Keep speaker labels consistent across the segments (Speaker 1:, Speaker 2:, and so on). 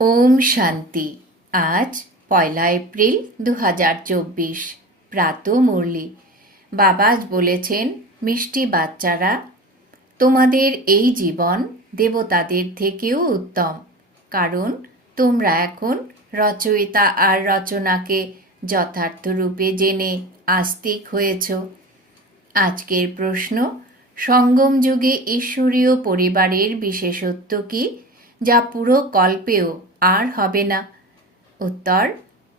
Speaker 1: ওম শান্তি। আজ পয়লা এপ্রিল দু হাজার চব্বিশ। প্রাত মুরলি। বাবা বলেছেন, মিষ্টি বাচ্চারা, তোমাদের এই জীবন দেবতাদের থেকেও উত্তম। কারণ তোমরা এখন রচয়িতা আর রচনাকে যথার্থ রূপে জেনে আস্তিক হয়েছ। আজকের প্রশ্ন, সঙ্গম যুগে ঈশ্বরীয় পরিবারের বিশেষত্ব কি? যা পুরো কল্পেও আর হবে না। উত্তর,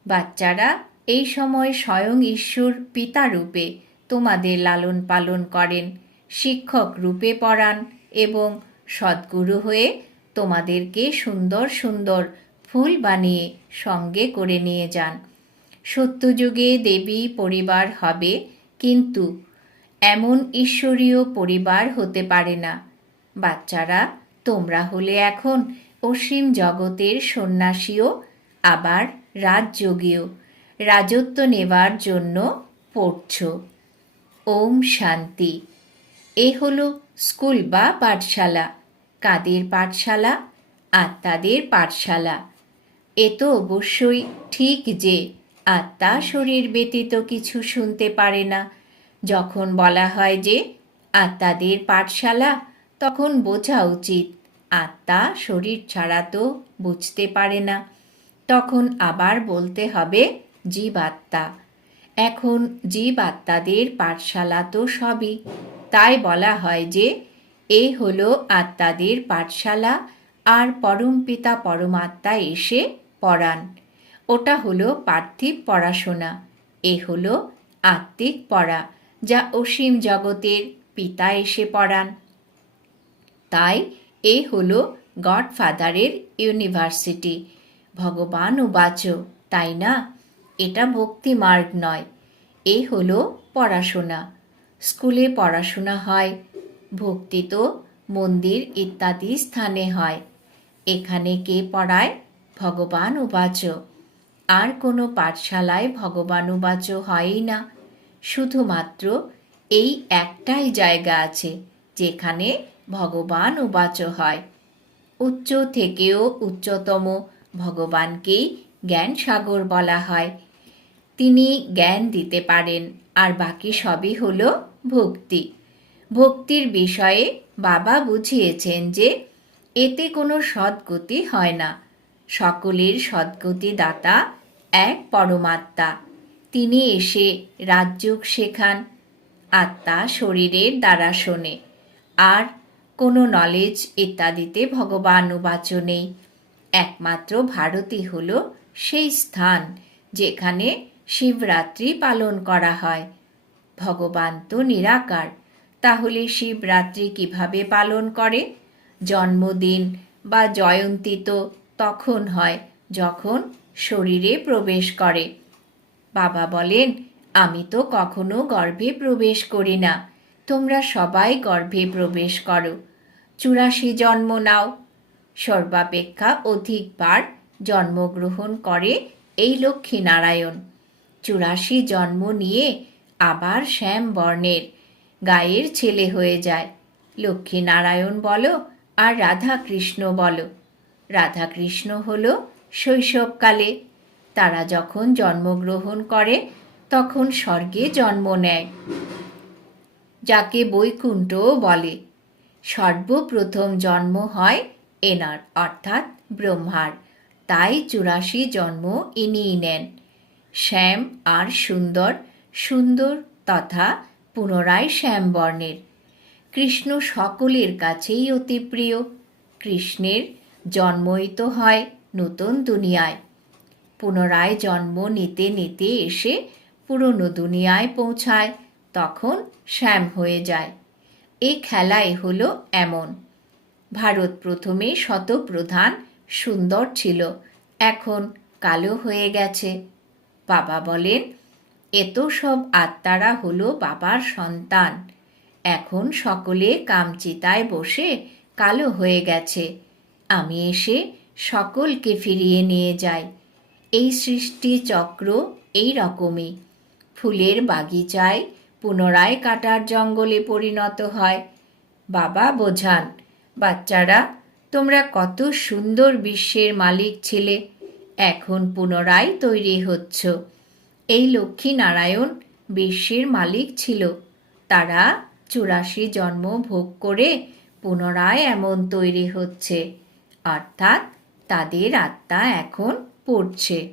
Speaker 1: বাচ্চারা, এই সময় স্বয়ং ঈশ্বর পিতা রূপে তোমাদের লালন পালন করেন, শিক্ষক রূপে পড়ান এবং সদ্গুরু হয়ে তোমাদেরকে সুন্দর সুন্দর ফুল বানিয়ে সঙ্গে করে নিয়ে যান। সত্যযুগে দেবী পরিবার হবে, কিন্তু এমন ঈশ্বরীয় পরিবার হতে পারে না। বাচ্চারা তোমরা হলে এখন অসীম জগতের সন্ন্যাসীও, আবার রাজযোগীও। রাজত্ব নেবার জন্য পড়ছ। ওম শান্তি। এ হলো স্কুল বা পাঠশালা। কাদের পাঠশালা? আত্মাদের পাঠশালা। এ তো অবশ্যই ঠিক যে আত্মা শরীর ব্যতীত কিছু শুনতে পারে না। যখন বলা হয় যে আত্মাদের পাঠশালা তখন বোঝা উচিত। আত্মা শরীর ছাড়া তো বুঝতে পারে না। তখন আবার বলতে হবে জীব আত্মা এখন জীব আত্মাদের পাঠশালা তো সবই। তাই বলা হয় যে, এ হলো আত্মাদের পাঠশালা, আর পরমপিতা পরমাত্মা এসে পড়ান। ওটা হলো পার্থিব পড়াশোনা। এ হলো আত্মিক পড়া, যা অসীম জগতের পিতা এসে পড়ান। তাই এ হলো গডফাদারের ইউনিভার্সিটি। ভগবান ও উবাচ তাই না? এটা ভক্তি মার্গ নয়। এ হলো পড়াশোনা। স্কুলে পড়াশোনা হয়, ভক্তি তো মন্দির ইত্যাদি স্থানে হয়। এখানে কে পড়ায়? ভগবান উবাচ আর কোনো পাঠশালায় ভগবান উবাচ হয়ই না। শুধুমাত্র এই একটাই জায়গা আছে, যেখানে ভগবান উবাচ হয়। উচ্চ থেকেও উচ্চতম ভগবানকেই জ্ঞান সাগর বলা হয়। তিনি জ্ঞান দিতে পারেন, আর বাকি সবই হল ভক্তি। ভক্তির বিষয়ে বাবা বুঝিয়েছেন যে, এতে কোনো সদ্গতি হয় না। সকলের সদ্গতি দাতা এক পরমাত্মা। তিনি এসে রাজযোগ শেখান আত্মা শরীরের দ্বারা শোনে। আর কোনো নলেজ ইত্যাদিতে ভগবান উবাচ নেই। একমাত্র ভারতই হল সেই স্থান যেখানে শিবরাত্রি পালন করা হয়। ভগবান তো নিরাকার, তাহলে শিবরাত্রি কীভাবে পালন করে? জন্মদিন বা জয়ন্তী তো তখন হয়, যখন শরীরে প্রবেশ করে। বাবা বলেন, আমি তো কখনো গর্ভে প্রবেশ করি না। তোমরা সবাই গর্ভে প্রবেশ করো। চুরাশি জন্ম নাও। সর্বাপেক্ষা অধিকবার জন্মগ্রহণ করে এই লক্ষ্মী নারায়ণ। চুরাশি জন্ম নিয়ে আবার শ্যাম বর্ণের গায়ের ছেলে হয়ে যায়। লক্ষ্মী নারায়ণ বলো আর রাধা কৃষ্ণ বলো। রাধা কৃষ্ণ হল শৈশবকালে। তারা যখন জন্মগ্রহণ করে তখন স্বর্গে জন্ম নেয়। যাকে বৈকুণ্ঠ বলে। সর্বপ্রথম জন্ম হয় এনার, অর্থাৎ ব্রহ্মার। তাই চুরাশি জন্ম ইনিই নেন। শ্যাম আর সুন্দর সুন্দর তথা পুনরায় শ্যাম বর্ণের কৃষ্ণ সকলের কাছেই অতি প্রিয়। কৃষ্ণের জন্মই তো হয় নতুন দুনিয়ায়। পুনরায় জন্ম নিতে নিতে এসে পুরনো দুনিয়ায় পৌঁছায়। তখন শ্যাম হয়ে যায়। এই খেলাই হলো এমন। ভারত প্রথমে শতপ্রধান, সুন্দর ছিল। এখন কালো হয়ে গেছে। বাবা বলেন, এত সব আত্মারা হলো বাবার সন্তান। এখন সকলে কামচিতায় বসে কালো হয়ে গেছে। আমি এসে সকলকে ফিরিয়ে নিয়ে যাই। এই সৃষ্টি চক্র এই রকমই। ফুলের বাগিচায় পুনরায় কাটার জঙ্গলে পরিণত হয়। বাবা বোঝান, বাচ্চারা, তোমরা কত সুন্দর বিশ্বের মালিক ছিলে, এখন পুনরায় তৈরি হচ্ছ। এই লক্ষ্মী নারায়ণ বিশ্বের মালিক ছিল। তারা চুরাশি জন্ম ভোগ করে পুনরায় এমন তৈরি হচ্ছে, অর্থাৎ তাদের আত্মা এখন পড়ছে।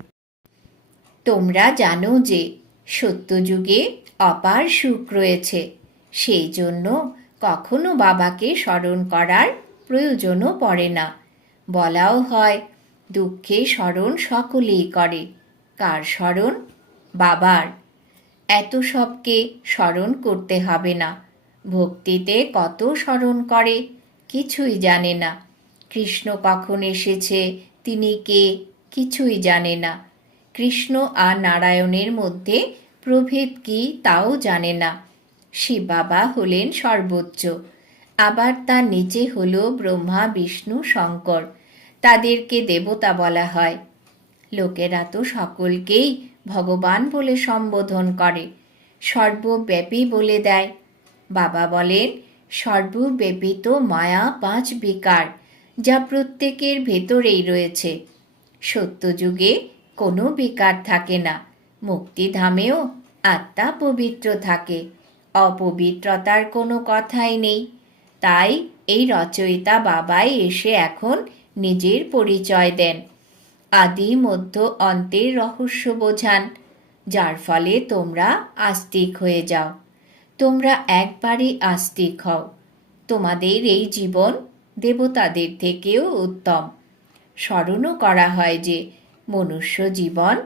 Speaker 1: তোমরা জানো যে সত্যযুগে অপার সুখ রয়েছে। সেই জন্য কখনো বাবাকে স্মরণ করার প্রয়োজনও পড়ে না। বলাও হয়, দুঃখে স্মরণ সকলেই করে। কার স্মরণ? বাবার। এত সবকে স্মরণ করতে হবে না। ভক্তিতে কত স্মরণ করে, কিছুই জানে না। কৃষ্ণ কখন এসেছে, তিনি কে, কিছুই জানে না। কৃষ্ণ আর নারায়ণের মধ্যে প্রভেদ কি তাও জানে না। শিব বাবা হলেন সর্বোচ্চ। আবার তার নিচে হল ব্রহ্মা, বিষ্ণু, শঙ্কর। তাদেরকে দেবতা বলা হয়। লোকেরা তো সকলকেই ভগবান বলে সম্বোধন করে, সর্বব্যাপী বলে দেয়। বাবা বলেন, সর্বব্যাপী তো মায়া পাঁচ বিকার, যা প্রত্যেকের ভেতরেই রয়েছে। সত্যযুগে কোনো বিকার থাকে না। মুক্তিধামেও আত্মা পবিত্র থাকে। অপবিত্রতার কোনো কথাই নেই। তাই এই রচয়িতা বাবাই এসে এখন নিজের পরিচয় দেন। আদি মধ্য অন্তের রহস্য বোঝান, যার ফলে তোমরা আস্তিক হয়ে যাও। তোমরা একবারই আস্তিক হও। তোমাদের এই জীবন দেবতাদের থেকেও উত্তম। স্মরণও করা হয় যে মনুষ্য জীবন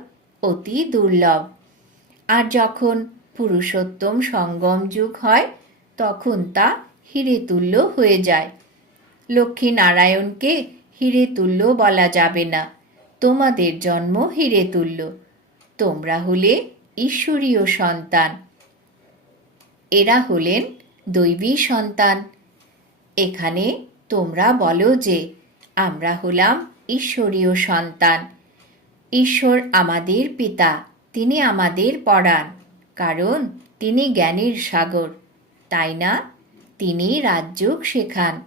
Speaker 1: অতি দুর্লভ। আর যখন পুরুষোত্তম সঙ্গম যুগ হয়, তখন তা হিরে তুল্য হয়ে যায়। লক্ষ্মী নারায়ণকে হিরে তুল্য বলা যাবে না। তোমাদের জন্ম হিরে তুল্য তোমরা হলে ঈশ্বরীয় সন্তান। এরা হলেন দৈবী সন্তান। এখানে তোমরা বলো যে, আমরা হলাম ঈশ্বরীয় সন্তান। ঈশ্বর আমাদের পিতা, তিনি আমাদের পড়ান কারণ তিনি জ্ঞানের সাগর, তাই না? তিনি রাজযোগ শেখান।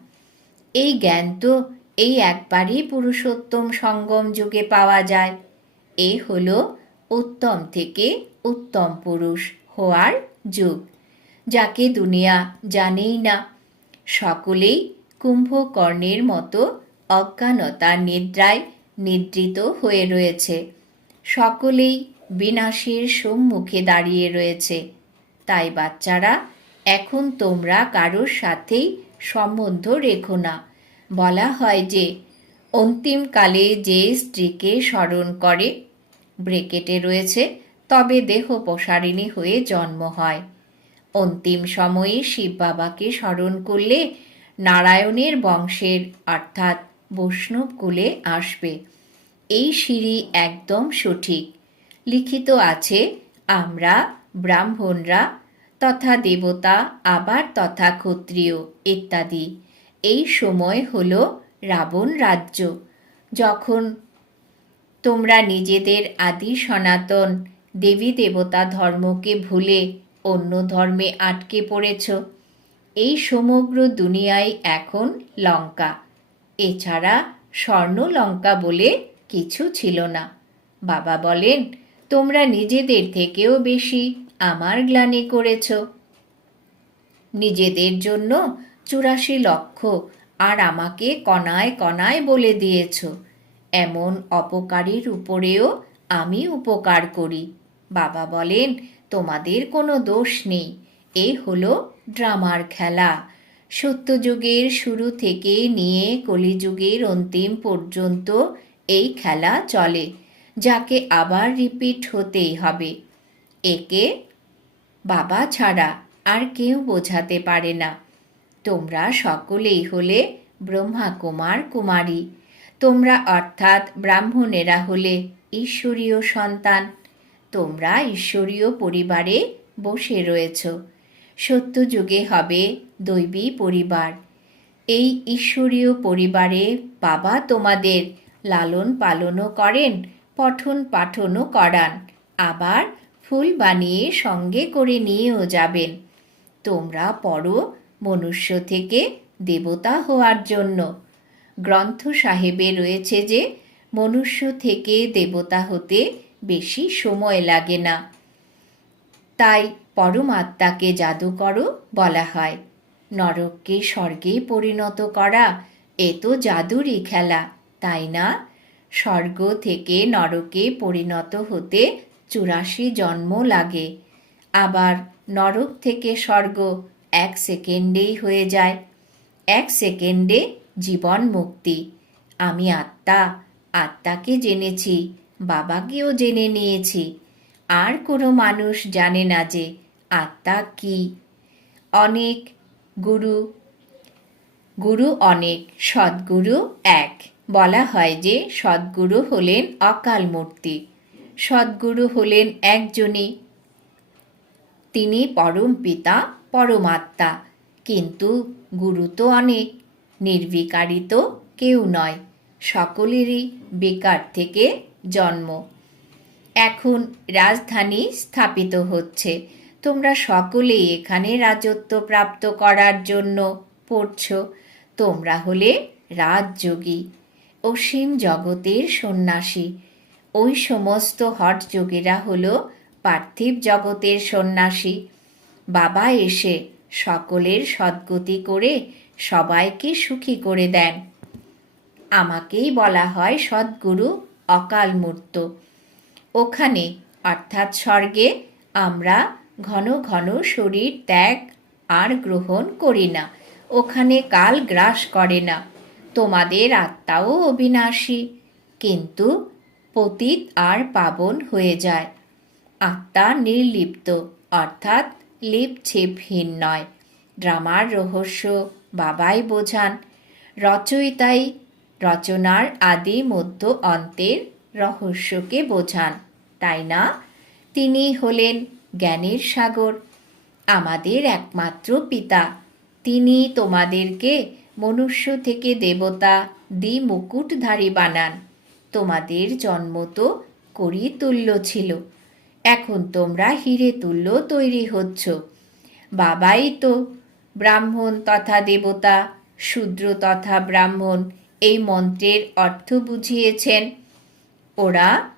Speaker 1: এই জ্ঞান তো এই একবারই পুরুষোত্তম সঙ্গম যুগে পাওয়া যায়। এ হল উত্তম থেকে উত্তম পুরুষ হওয়ার যুগ। যাকে দুনিয়া জানেই না, সকলেই কুম্ভকর্ণের মতো অজ্ঞানতা নিদ্রায় নিদ্রিত হয়ে রয়েছে। সকলেই বিনাশের সম্মুখে দাঁড়িয়ে রয়েছে। তাই বাচ্চারা, এখন তোমরা কারোর সাথেই সম্বন্ধ রেখো না। বলা হয় যে অন্তিমকালে যে স্ত্রীকে স্মরণ করে, ব্রেকেটে রয়েছে, তবে দেহ প্রসারিণী হয়ে জন্ম হয়। অন্তিম সময়ে শিব বাবাকে স্মরণ করলে নারায়ণের বংশের, অর্থাৎ বৈষ্ণব কুলে আসবে। এই সিঁড়ি একদম সঠিক। লিখিত আছে, আমরা, ব্রাহ্মণরা, তথা দেবতা, আবার তথা ক্ষত্রিয়, ইত্যাদি। এই সময় হল রাবণ রাজ্য। যখন তোমরা নিজেদের আদি সনাতন দেবী দেবতা ধর্মকে ভুলে অন্য ধর্মে আটকে পড়েছ, এই সমগ্র দুনিয়ায় এখন লঙ্কা। এছাড়া স্বর্ণ লঙ্কা বলে কিছু ছিল না। বাবা বলেন, তোমরা নিজেদের থেকেও বেশি আমার গ্লানি করেছ। নিজেদের জন্য চুরাশি লক্ষ আর আমাকে কণায় কণায় বলে দিয়েছ। এমন অপকারীর উপরেও আমি উপকার করি। বাবা বলেন, তোমাদের কোনো দোষ নেই। এ হলো ড্রামার খেলা। সত্যযুগের শুরু থেকে নিয়ে কলিযুগের অন্তিম পর্যন্ত এই খেলা চলে, যাকে আবার রিপিট হতেই হবে। একে বাবা ছাড়া আর কেউ বোঝাতে পারে না। তোমরা সকলেই হলে ব্রহ্মা কুমার কুমারী। তোমরা অর্থাৎ ব্রাহ্মণেরা হলে ঈশ্বরীয় সন্তান। তোমরা ঈশ্বরীয় পরিবারে বসে রয়েছ। সত্যযুগে হবে দৈবী পরিবার। এই ঈশ্বরীয় পরিবারে বাবা তোমাদের লালন পালনও করেন, পঠন পাঠনও করান, আবার ফুল বানিয়ে সঙ্গে করে নিয়েও যাবেন। তোমরা পড়ো মনুষ্য থেকে দেবতা হওয়ার জন্য। গ্রন্থ সাহেবে রয়েছে যে, মনুষ্য থেকে দেবতা হতে বেশি সময় লাগে না। তাই পরমাত্মাকে জাদুকরও বলা হয়। নরককে স্বর্গে পরিণত করা, এ তো জাদুরই খেলা, তাই না? স্বর্গ থেকে নরকে পরিণত হতে চুরাশি জন্ম লাগে। আবার নরক থেকে স্বর্গ এক সেকেন্ডেই হয়ে যায়। এক সেকেন্ডে জীবন মুক্তি। আমি আত্মা, আত্মাকে জেনেছি, বাবাকেও জেনে নিয়েছি। আর কোনো মানুষ জানে না যে আত্মা কি। অনেক গুরু। গুরু অনেক, সদ্গুরু এক। বলা হয় যে সদ্গুরু হলেন অকাল মূর্তি। সদ্গুরু হলেন একজনই। তিনি পরম পিতা, পরমাত্মা। কিন্তু গুরু তো অনেক, নির্বিকারী তো কেউ নয়। সকলেরই বেকার থেকে জন্ম। এখন রাজধানী স্থাপিত হচ্ছে। তোমরা সকলেই এখানে রাজত্ব প্রাপ্ত করার জন্য পড়ছ। তোমরা হলে রাজযোগী অসীম জগতের সন্ন্যাসী। ওই সমস্ত হট যোগীরা হলো পার্থিব জগতের সন্ন্যাসী। বাবা এসে সকলের সদ্গতি করে সবাইকে সুখী করে দেন। আমাকেই বলা হয় সদ্গুরু অকালমূর্ত। ওখানে, অর্থাৎ স্বর্গে, আমরা ঘন ঘন শরীর ত্যাগ আর গ্রহণ করি না, ওখানে কাল গ্রাস করে না। তোমাদের আত্মাও অবিনাশী, কিন্তু পতিত আর পাবন হয়ে যায়। আত্মা নির্লিপ্ত, অর্থাৎ লিপছেপহীন নয়। ড্রামার রহস্য বাবাই বোঝান, রচয়িতাই রচনার আদি মধ্য অন্তের রহস্যকে বোঝান, তাই না? তিনি হলেন জ্ঞানের সাগর। আমাদের একমাত্র পিতা। তিনি তোমাদেরকে মনুষ্য থেকে দেবতা দ্বি মুকুটধারী বানান। তোমাদের জন্ম তো করি তুল্য ছিল। এখন তোমরা হিরে তুল্য তৈরি হচ্ছ। বাবাই তো ব্রাহ্মণ তথা দেবতা, শূদ্র তথা ব্রাহ্মণ এই মন্ত্রের অর্থ বুঝিয়েছেন। ওরা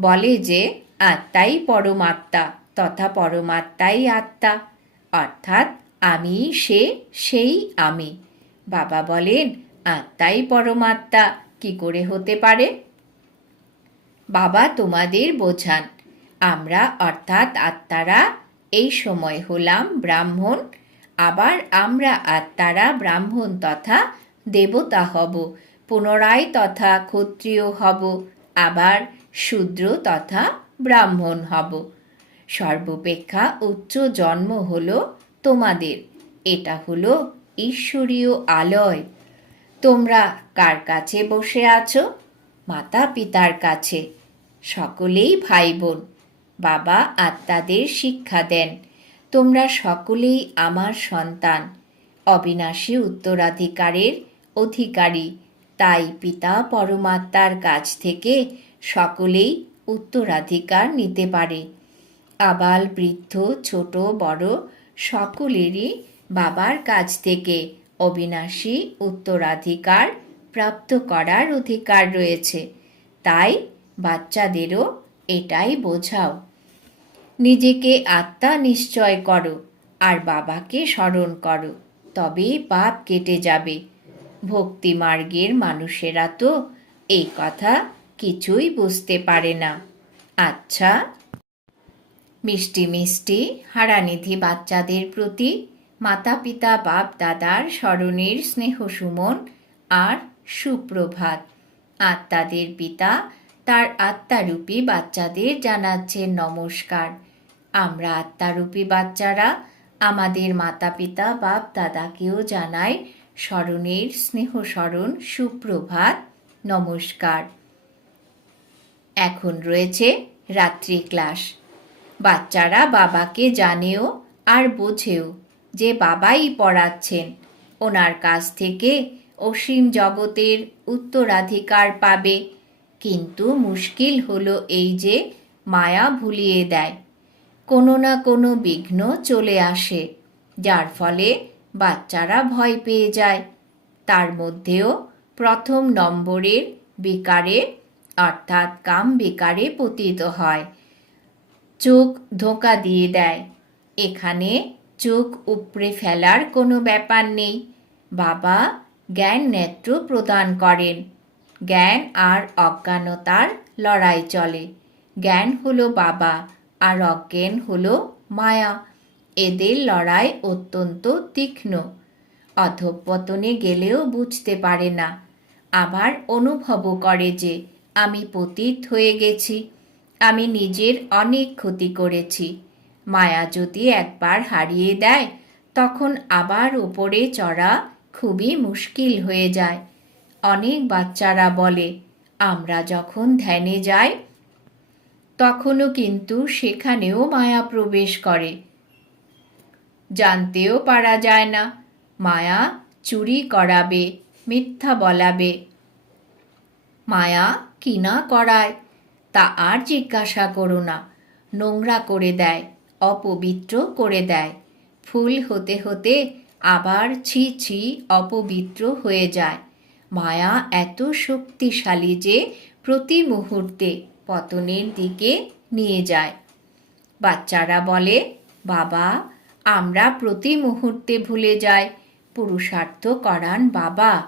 Speaker 1: বলে যে, আত্মাই পরমাত্মা। তথা পরমাত্মাই আত্মা। অর্থাৎ আমি সে, সেই আমি। বাবা বলেন, আত্মাই পরমাত্মা, কি করে হতে পারে? বাবা তোমাদের বোঝান, আমরা অর্থাৎ আত্মারা এই সময় হলাম ব্রাহ্মণ, আবার আমরা আত্মারা ব্রাহ্মণ তথা দেবতা হব, পুনরায় তথা ক্ষত্রিয় হব, আবার শূদ্র তথা ব্রাহ্মণ হব। সর্বপেক্ষা উচ্চ জন্ম হল তোমাদের। এটা হলো ঈশ্বরীয় আলয়। তোমরা কার কাছে বসে আছো? মাতা পিতার কাছে। সকলেই ভাই বোন বাবা আত্মাদের শিক্ষা দেন। তোমরা সকলেই আমার সন্তান। অবিনাশী উত্তরাধিকারের অধিকারী। তাই পিতা পরমাত্মার কাছ থেকে সকলেই উত্তরাধিকার নিতে পারে। আবাল, বৃদ্ধ, ছোট, বড় সকলেরই বাবার কাছ থেকে অবিনাশী উত্তরাধিকার প্রাপ্ত করার অধিকার রয়েছে। তাই বাচ্চাদেরও এটাই বোঝাও। নিজেকে আত্মা নিশ্চয় করো আর বাবাকে স্মরণ করো, তবেই পাপ কেটে যাবে। ভক্তি মার্গের মানুষেরা তো এই কথা কিছুই বুঝতে পারে না। আচ্ছা মিষ্টি মিষ্টি হারানিধি বাচ্চাদের প্রতি মাতা পিতা, বাপ দাদার স্মরণের স্নেহ সুমন আর সুপ্রভাত। আত্মাদের পিতা, তার আত্মারূপী বাচ্চাদের জানাচ্ছে নমস্কার। আমরা আত্মারূপী বাচ্চারা আমাদের মাতা পিতা, বাপ দাদাকেও জানাই স্মরণের স্নেহ স্মরণ, সুপ্রভাত, নমস্কার। এখন রয়েছে রাত্রি ক্লাস। বাচ্চারা বাবাকে জানেও আর বোঝেও যে বাবাই পড়াচ্ছেন। ওনার কাছ থেকে অসীম জগতের উত্তরাধিকার পাবে। কিন্তু মুশকিল হলো এই যে মায়া ভুলিয়ে দেয়। কোনো না কোনো বিঘ্ন চলে আসে, যার ফলে বাচ্চারা ভয় পেয়ে যায়। তার মধ্যেও প্রথম নম্বরের বিকারে, অর্থাৎ কাম বিকারে পতিত হয়। চোখ ধোঁকা দিয়ে দেয়। এখানে চোখ উপড়ে ফেলার কোনো ব্যাপার নেই। বাবা জ্ঞান নেত্র প্রদান করেন। জ্ঞান আর অজ্ঞানতার লড়াই চলে। জ্ঞান হলো বাবা আর অজ্ঞান হলো মায়া। এদের লড়াই অত্যন্ত তীক্ষ্ণ। অধঃপতনে গেলেও বুঝতে পারে না। আবার অনুভবও করে যে আমি পতিত হয়ে গেছি। আমি নিজের অনেক ক্ষতি করেছি। মায়া যদি একবার হারিয়ে দেয়, তখন আবার উপরে চড়া খুবই মুশকিল হয়ে যায়। অনেক বাচ্চারা বলে, আমরা যখন ধ্যানে যাই, তখনও কিন্তু সেখানেও মায়া প্রবেশ করে। জানতেও পারা যায় না, মায়া চুরি করাবে, মিথ্যা বলাবে। মায়া কিনা করায়? তা আর জিজ্ঞাসা করো না। নোংরা করে দেয়, অপবিত্র করে দেয়। ফুল হতে হতে আবার ছি ছি অপবিত্র হয়ে যায়। মায়া এত শক্তিশালী যে প্রতি মুহূর্তে পতনের দিকে নিয়ে যায়। বাচ্চারা বলে, বাবা, আমরা প্রতি মুহূর্তে ভুলে যাই। পুরুষার্থ করান বাবা,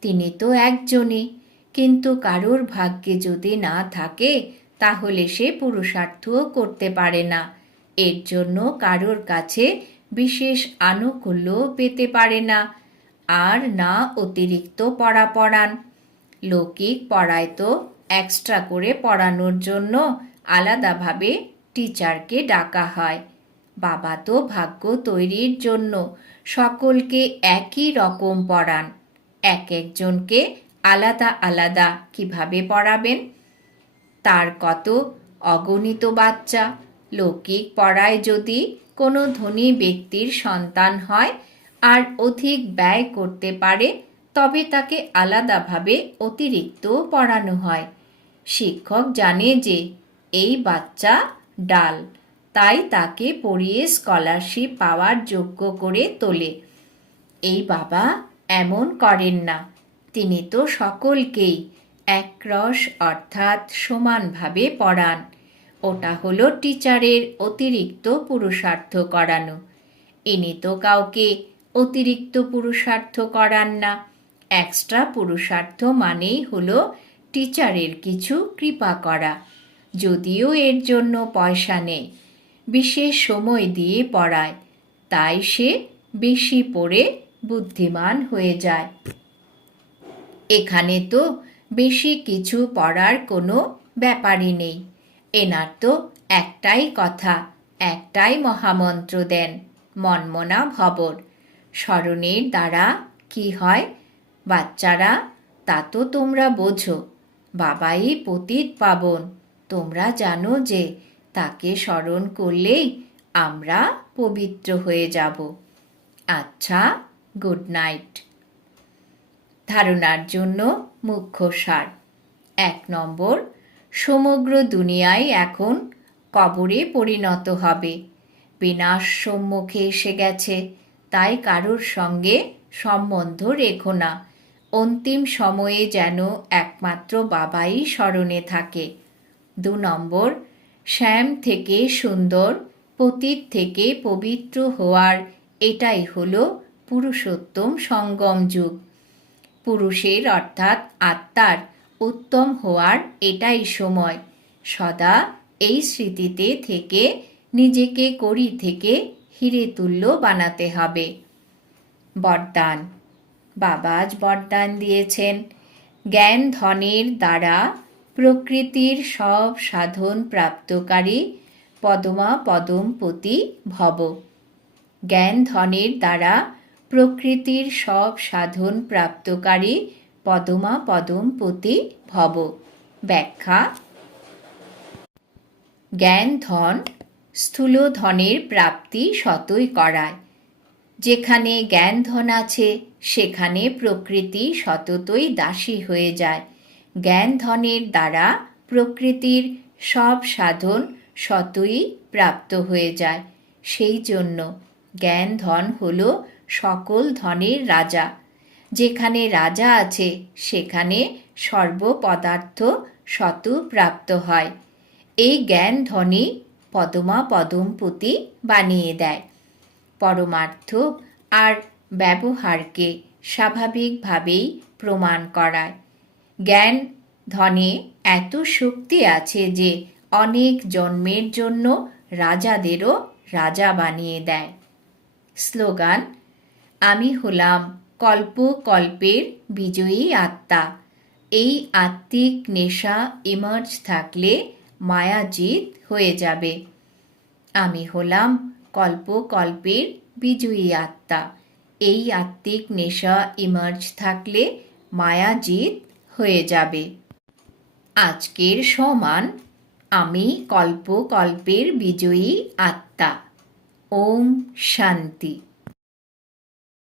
Speaker 1: তিনি তো একজনই। কিন্তু কারোর ভাগ্যে যদি না থাকে, তাহলে সে পুরুষার্থও করতে পারে না। এর জন্য কারোর কাছে বিশেষ আনুকূল্য পেতে পারে না। আর না অতিরিক্ত পড়া পড়ান লৌকিক পড়ায় তো এক্সট্রা করে পড়ানোর জন্য আলাদাভাবে টিচারকে ডাকা হয়। বাবা তো ভাগ্য তৈরির জন্য সকলকে একই রকম পড়ান এক একজনকে আলাদা আলাদা কীভাবে পড়াবেন? তার কত অগণিত বাচ্চা? লৌকিক পড়ায় যদি কোনো ধনী ব্যক্তির সন্তান হয় আর অধিক ব্যয় করতে পারে, তবে তাকে আলাদাভাবে অতিরিক্ত পড়ানো হয়। শিক্ষক জানে যে এই বাচ্চা ডাল, তাই তাকে পড়িয়ে স্কলারশিপ পাওয়ার যোগ্য করে তোলে। এই বাবা এমন করেন না। তিনি তো সকলকেই একরস অর্থাৎ সমানভাবে পড়ান। ওটা হলো টিচারের অতিরিক্ত পুরুষার্থ করানো। ইনি তো কাউকে অতিরিক্ত পুরুষার্থ করান না। এক্সট্রা পুরুষার্থ মানেই হলো টিচারের কিছু কৃপা করা। যদিও এর জন্য পয়সা নেই, বিশেষ সময় দিয়ে পড়ায়, তাই সে বেশি পড়ে বুদ্ধিমান হয়ে যায়। এখানে তো বেশি কিছু পড়ার কোনো ব্যাপারই নেই। এনার তো একটাই কথা, একটাই মহামন্ত্র দেন, মনমনা ভবর। স্মরণের দ্বারা কি হয়, বাচ্চারা, তা তো তোমরা বোঝো। বাবাই পতিত পাবন, তোমরা জানো যে তাকে স্মরণ করলেই আমরা পবিত্র হয়ে যাব। আচ্ছা গুড নাইট। ধারণার জন্য মুখ্য সার। এক নম্বর, সমগ্র দুনিয়ায় এখন কবরে পরিণত হবে। বিনাশ সম্মুখে এসে গেছে, তাই কারোর সঙ্গে সম্বন্ধ রেখো না। অন্তিম সময়ে যেন একমাত্র বাবাই স্মরণে থাকে। দু নম্বর, শ্যাম থেকে সুন্দর, পতীত থেকে পবিত্র হওয়ার এটাই হলো পুরুষোত্তম সঙ্গম যুগ। পুরুষের অর্থাৎ আত্মার উত্তম হওয়ার এটাই সময়। সদা এই স্মৃতিতে থেকে নিজেকে করি থেকে হিরে তুল্য বানাতে হবে। বরদান। বাবা আজ বরদান দিয়েছেন। জ্ঞান ধনের দ্বারা প্রকৃতির সব সাধন প্রাপ্তকারী পদমা পদমপতি ভব। জ্ঞান ধনের দ্বারা প্রকৃতির সব সাধন প্রাপ্তকারী পদমা পদমপতি ভব। ব্যাখ্যা, জ্ঞান, ধন, স্থূল ধনের প্রাপ্তি সতই করায়। যেখানে জ্ঞান, ধন আছে, সেখানে প্রকৃতি সততই দাসী হয়ে যায়। জ্ঞান, ধনের দ্বারা প্রকৃতির সব সাধন সতই প্রাপ্ত হয়ে যায়। সেই জন্য জ্ঞান, ধন হল সকল ধনের রাজা। যেখানে রাজা আছে, সেখানে সর্বপদার্থ শত প্রাপ্ত হয়। এই জ্ঞান ধনী পদমা পদমপতি বানিয়ে দেয়। পরমার্থ আর ব্যবহারকে স্বাভাবিকভাবেই প্রমাণ করায়। জ্ঞান ধনে এত শক্তি আছে যে অনেক জন্মের জন্য রাজাদেরও রাজা বানিয়ে দেয়। স্লোগান আমি হলাম কল্প কল্পের বিজয়ী আত্মা। এই আত্মিক নেশা ইমার্জ থাকলে মায়াজিত হয়ে যাবে। আমি হলাম কল্প কল্পের বিজয়ী আত্মা। এই আত্মিক নেশা ইমার্জ থাকলে মায়াজিত হয়ে যাবে। আজকের সমান, আমি কল্প কল্পের বিজয়ী আত্মা। ওম শান্তি।